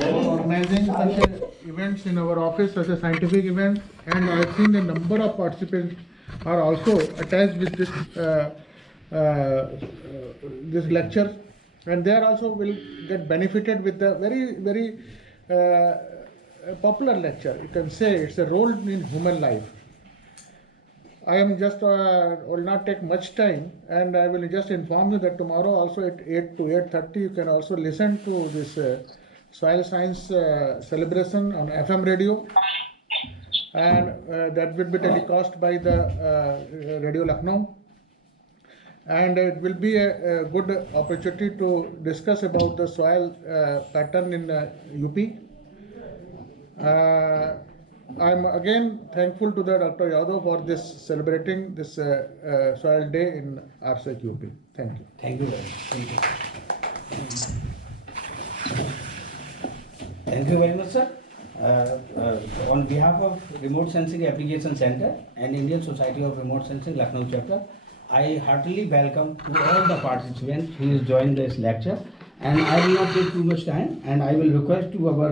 for organizing such events in our office, such a scientific event, and I have seen the number of participants are also attached with this lecture, and they are also will get benefited with the very popular lecture. You can say it's a role in human life. I am just will not take much time, and I will just inform you that tomorrow also at 8 to 8:30 you can also listen to this soil science celebration on FM radio, and that will be telecast by the Radio Lucknow, and it will be a good opportunity to discuss about the soil pattern in UP. I'm again thankful to the Dr. Yadav for this celebrating this soil day in RSEC UP. Thank you. Thank you very much. Thank you very much, sir. On behalf of Remote Sensing Application Center and Indian Society of Remote Sensing Lucknow chapter, I heartily welcome to all the participants who has joined this lecture, and I will not take too much time, and I will request to our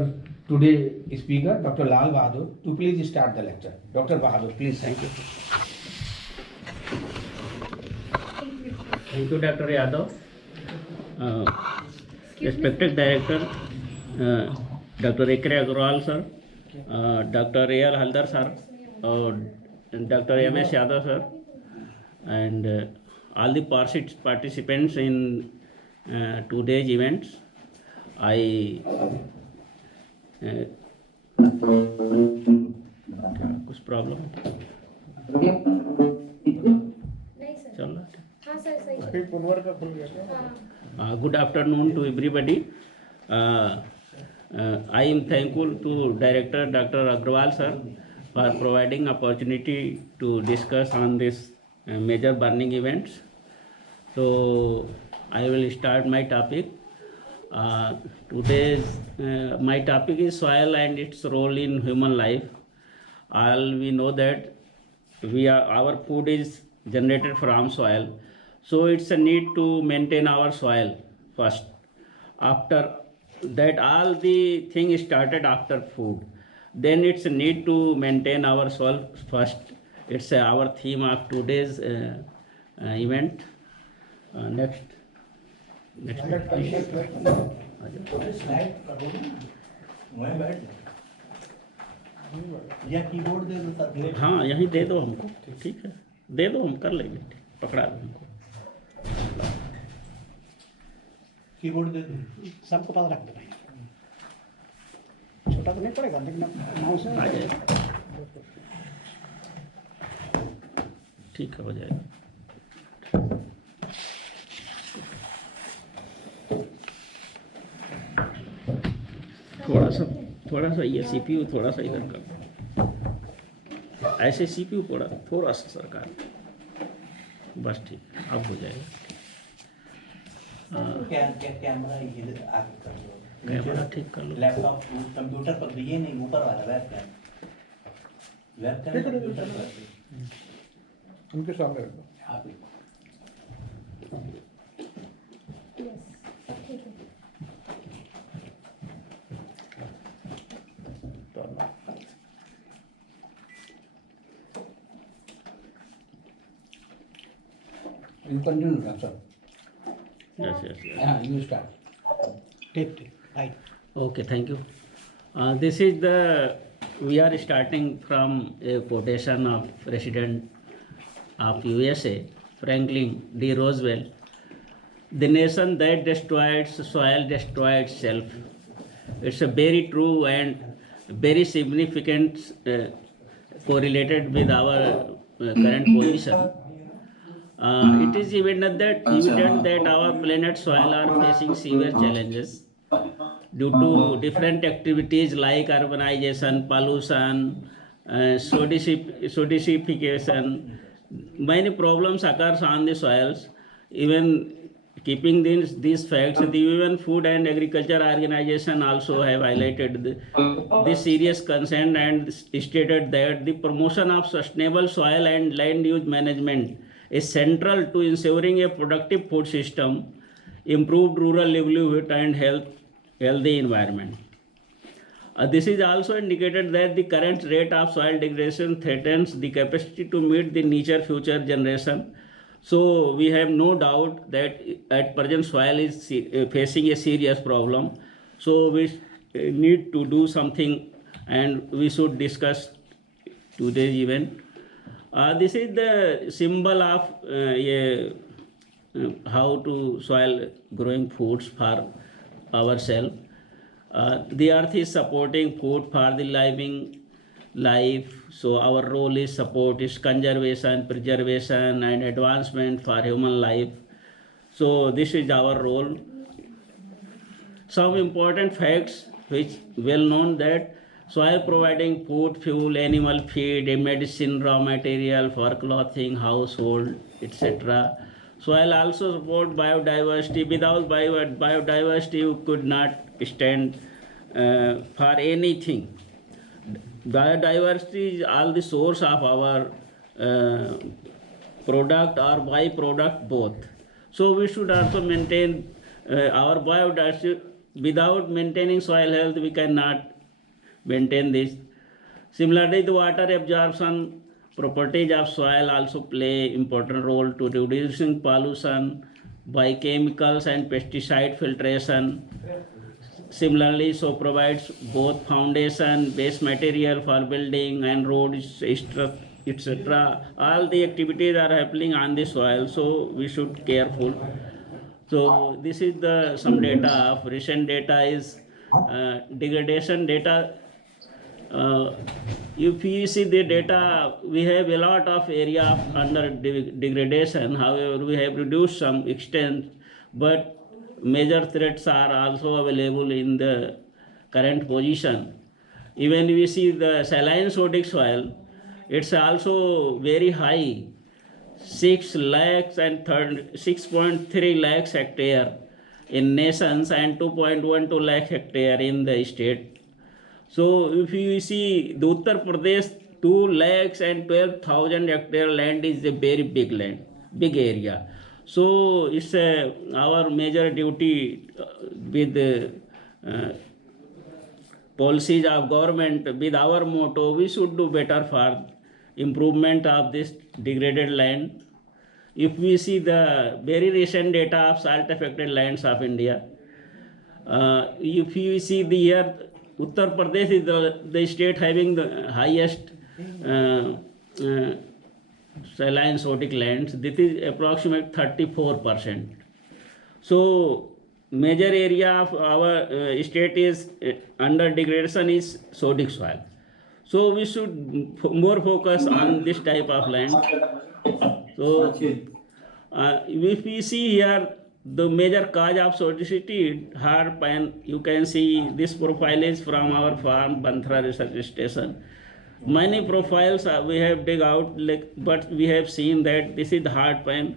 today speaker, Dr. Lal Bahadur, to please start the lecture. Dr. Bahadur, please. Thank you. Thank you, Dr. Yadav. Respected Director, Dr. Ikra Agrawal sir, Dr. A.R. Haldar sir, Dr. M.S. Yadav sir, and all the participants in today's events. कुछ problem चल रहा good afternoon to everybody I am thankful to Director Dr. Agrawal sir for providing opportunity to discuss on this major burning events. So I will start my topic. Today's my topic is soil and its role in human life. All we know that our food is generated from soil, so it's a need to maintain our soil first. After that, all the things started after food. Then it's a need to maintain our soil first. It's our theme of today's event. Next. हाँ यहीं दे दो हमको, ठीक है, दे दो, हम कर लेंगे, पकड़ा दो हमको। कीबोर्ड दे दो, सबको पास रख दो भाई, छोटा तो नहीं पड़ेगा लेकिन माउस में आ जाएगा, ठीक है, हो जाएगा। थोड़ा सा ये सीपीयू थोड़ा सा इधर कर, ऐसे सीपीयू थोड़ा सा सरकार, बस ठीक, अब हो जाएगा। कैमरा इधर आगे कर लो, कैमरा ठीक कर लो, लैपटॉप कंप्यूटर पर ये नहीं, ऊपर वाला वेबकैम उनके सामने रखो। You continue, sir. Yes. Yeah, you start. ठीक right. Okay, thank you. This is we are starting from a quotation of President of USA, Franklin D. Roosevelt. The nation that destroys soil destroys itself. It's a very true and very significant correlated with our current position. It is evident that our planet soil are facing severe challenges due to different activities like urbanization, pollution, sodification. Many problems occur on the soils. Even keeping these facts, the UN Food and Agriculture Organization also have highlighted this serious concern and stated that the promotion of sustainable soil and land use management is central to ensuring a productive food system, improved rural livelihood and healthy environment. This is also indicated that the current rate of soil degradation threatens the capacity to meet the nature future generation. So we have no doubt that at present soil is facing a serious problem. So we need to do something, and we should discuss today's event. This is the symbol of how to soil growing foods for ourselves. The earth is supporting food for the living life, so our role is support its conservation, preservation, and advancement for human life. So this is our role. Some important facts which well known that soil providing food, fuel, animal feed, medicine, raw material for clothing, household, etc. Soil also support biodiversity. Without biodiversity, you could not stand for anything. Biodiversity is all the source of our product or byproduct both. So we should also maintain our biodiversity. Without maintaining soil health, we cannot maintain this. Similarly, the water absorption properties of soil also play important role to reducing pollution by chemicals and pesticide filtration. Similarly, so provides both foundation, base material for building and roads, etc. All the activities are happening on the soil, so we should careful. So this is the some data of recent data is degradation data. If you see the data, we have a lot of area under degradation. However, we have reduced some extent, but major threats are also available in the current position. Even we see the saline sodic soil, it's also very high, 6 lakhs and 6.3 lakhs hectare in nations and 2.12 lakh hectare in the state. So if you see the Uttar Pradesh, 2 lakhs and 12,000 hectare land is a very big land, big area. So it's our major duty with the policies of government, with our motto, we should do better for improvement of this degraded land. If we see the very recent data of salt affected lands of India, if you see the year, Uttar Pradesh is the state having the highest saline sodic lands. This is approximate 34%. So major area of our state is under degradation is sodic soil. So we should more focus on this type of land. So if we see here the major cause of sodicity, hard pan, you can see this profile is from our farm Banthra Research Station. Many profiles we have dig out, but we have seen that this is the hard pan,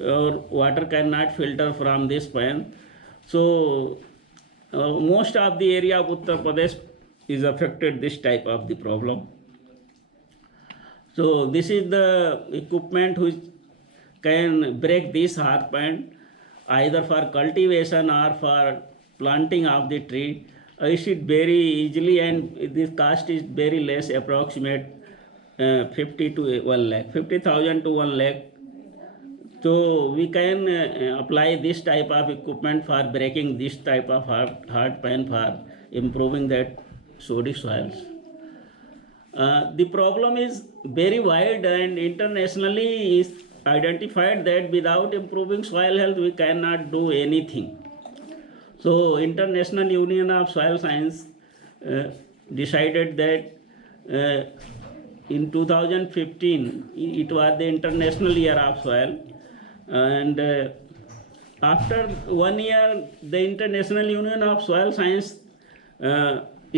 or water cannot filter from this pan. So most of the area of Uttar Pradesh is affected this type of the problem. So this is the equipment which can break this hard pan either for cultivation or for planting of the tree. It is very easily, and this cost is very less, approximate 50 to 1 lakh, 50,000 to 1 lakh. So we can apply this type of equipment for breaking this type of hard pan for improving that sodic soils. The problem is very wide, and internationally is identified that without improving soil health we cannot do anything. So International Union of Soil Science decided that in 2015 it was the International Year of Soil, and after 1 year the International Union of Soil Science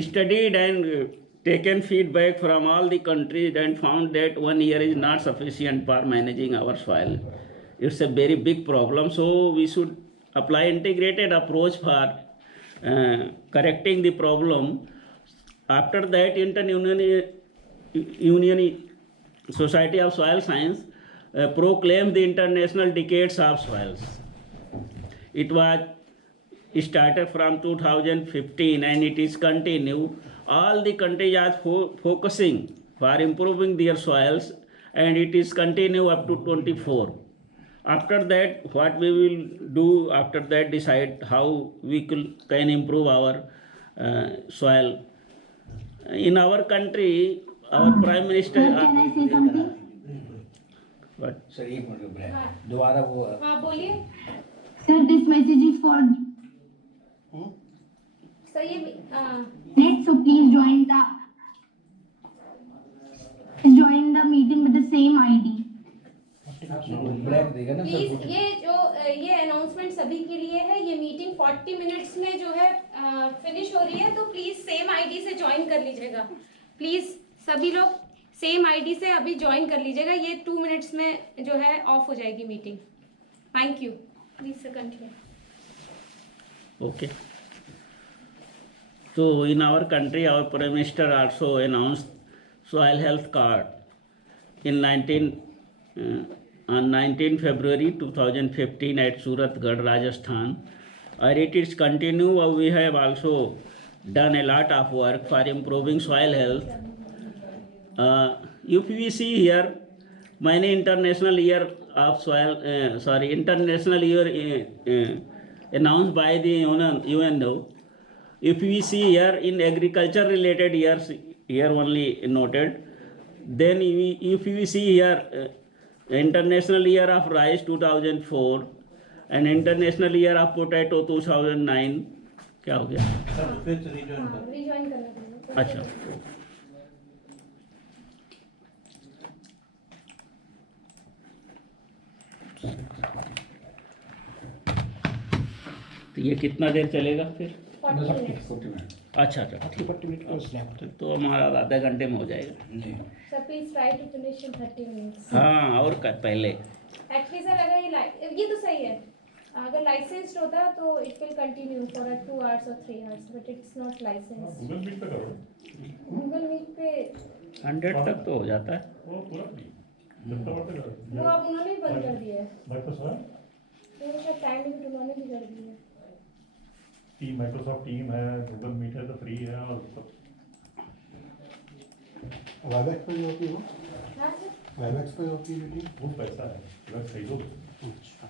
studied and taken feedback from all the countries and found that 1 year is not sufficient for managing our soil. It's a very big problem, so we should apply integrated approach for correcting the problem. After that, Union Society of Soil Science proclaimed the International Decades of Soils. It was started from 2015 and it is continue. All the countries are focusing for improving their soils and it is continue up to 24. After that, what we will do after that, decide how we can improve our soil. In our country, our Prime Minister. Sir, can I say something? What? Sir एक minute रुक रहे दोबारा वो हाँ बोलिए Sir, this message is for sir ये net, so please join the meeting with the same ID. Black देगा ना प्लीज सर ये जो ये अनाउंसमेंट सभी के लिए है। ये मीटिंग 40 मिनट्स में जो है फिनिश हो रही है, तो प्लीज सेम आईडी से ज्वाइन कर लीजिएगा। प्लीज सभी लोग सेम आईडी से अभी ज्वाइन कर लीजिएगा। ये 2 मिनट्स में जो है ऑफ हो जाएगी meeting. Thank you. Please sir continue. Okay. So in our country, our Prime Minister also announced soil health card in on 19 February 2015 at Suratgarh, Rajasthan. And it is continue. We have also done a lot of work for improving soil health. If we see here, many international year of soil, international year announced by the UNO. If we see here in agriculture related years, here only noted, then if we see here international year of rice 2004 and international year of potato 2009, क्या हो गया? Rejoin करना पड़ेगा। अच्छा, तो ये कितना देर चलेगा फिर? 40 मिनट्स। 40 मिनट अच्छा अच्छा, 40 मिनट का स्लैब। तो हमारा आधे घंटे में हो जाएगा। जी sir please try to finish in 30 minutes. हाँ, और पहले एक्चुअली सर अगर ये तो सही है। अगर लाइसेंस्ड होता तो it will continue for 2 hours और 3 आवर्स, but it's not licensed. Google meet पे करो, गूगल मीट पे 100 तक तो हो जाता है। वो पूरा जितना बढ़ते करो। वो अब उन्होंने ही बंद कर दिया है। माइक्रोसॉफ्ट तो शायद टाइम लिमिट उन्होंने भी कर दी है। टीम, माइक्रोसॉफ्ट टीम है, गूगल मीट है तो फ्री है और सब। वेबएक्स पे होती है वो, हाँ सर। वेबएक्स पे होती है मीटिंग। वो पैसा है, अगर खरीदो अच्छा,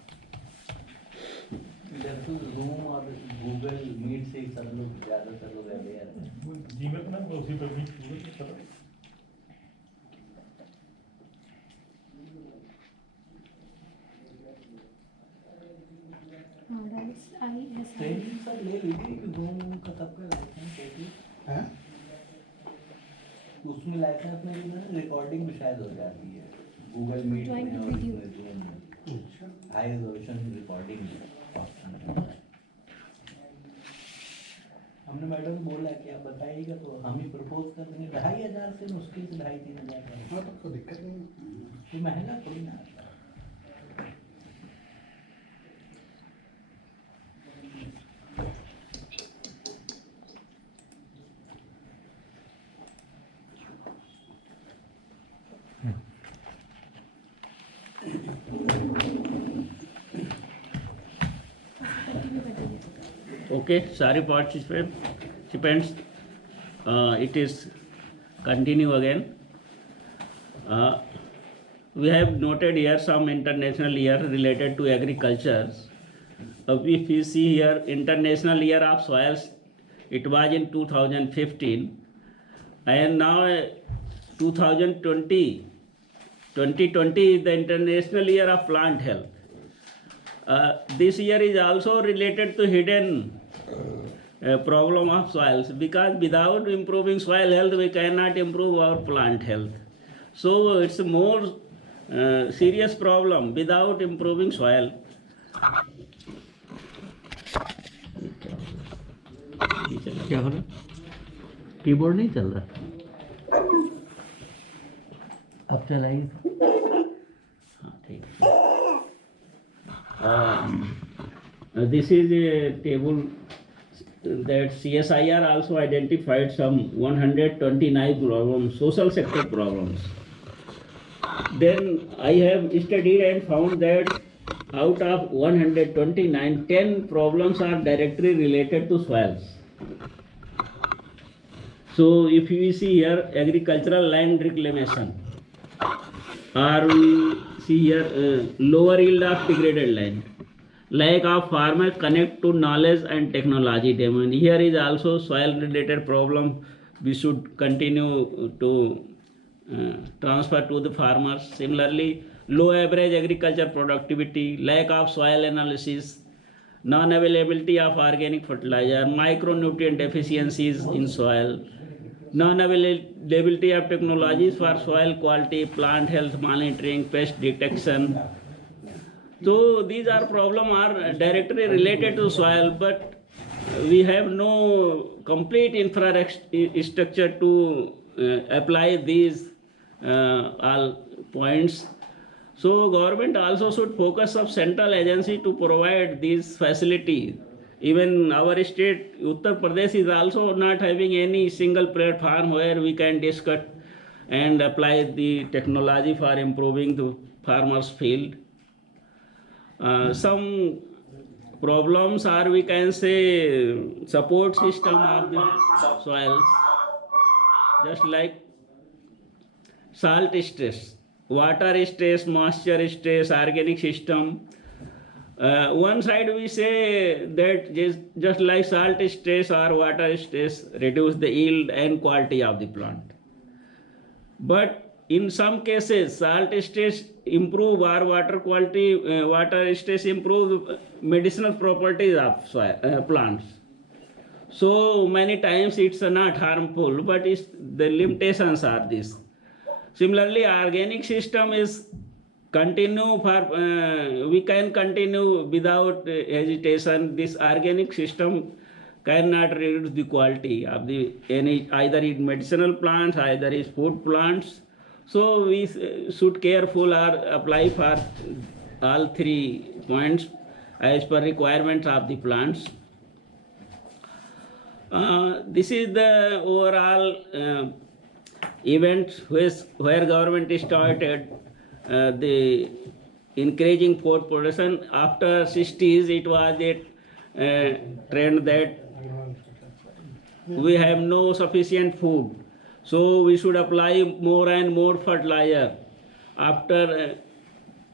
इधर तो जूम और गूगल मीट से ही सब लोग ज़्यादातर लोग अवेयर हैं। जीमेल पे ना उसी पे मीट गूगल पे चलो। ट्रेनिंग सर ले लीजिए कि जूम का सबका लाइसेंस होती है उसमें लाइसेंस में भी ना रिकॉर्डिंग भी शायद हो जाती है गूगल मीट में और जूम में। अच्छा, हाई रेजोल्यूशन रिकॉर्डिंग ऑप्शन होता है। हमने मैडम बोला कि आप बताइएगा तो हम ही प्रपोज कर देंगे। 2500 से मुश्किल से 2500-3000 का हाँ तो कोई दिक्कत नहीं। ये महंगा थोड़ी ना आता है। Okay, sorry participants, it is continue again. We have noted here some international year related to agriculture. If we see here international year of soils, it was in 2015 and now 2020 is the international year of plant health. This year is also related to hidden problem of soils, because without improving soil health we cannot improve our plant health. So it's a more serious problem without improving soil. क्या हो रहा? Keyboard नहीं चल रहा, अब चलाइए। हाँ ठीक है। This is a table that CSIR also identified some 129 problems, social sector problems. Then I have studied and found that out of 129, 10 problems are directly related to soils. So if we see here agricultural land reclamation, or we see here lower yield of degraded land, lack of farmer connect to knowledge and technology demand. Here is also soil related problem we should continue to transfer to the farmers. Similarly, low average agriculture productivity, lack of soil analysis, non-availability of organic fertilizer, micronutrient deficiencies in soil, non-availability of technologies for soil quality, plant health monitoring, pest detection. So these are problems are directly related to soil, but we have no complete infrastructure to apply these all points. So government also should focus of central agency to provide these facilities. Even our state, Uttar Pradesh, is also not having any single platform where we can discuss and apply the technology for improving the farmers' field. Some problems are, we can say, support system of the soils, just like salt stress, water stress, moisture stress, organic system. One side we say that just like salt stress or water stress reduce the yield and quality of the plant. But in some cases, salt stress improve or water quality, water stress improve medicinal properties of soil, plants. So many times it's not harmful, but the limitations are this. Similarly, organic system is continue for, we can continue without hesitation. This organic system cannot reduce the quality of the either in medicinal plants, either is food plants. So we should careful or apply for all 3 points as per requirements of the plants. This is the overall event where government started the increasing food production. After 60s, it was a trend that we have no sufficient food, so we should apply more and more fertilizer. After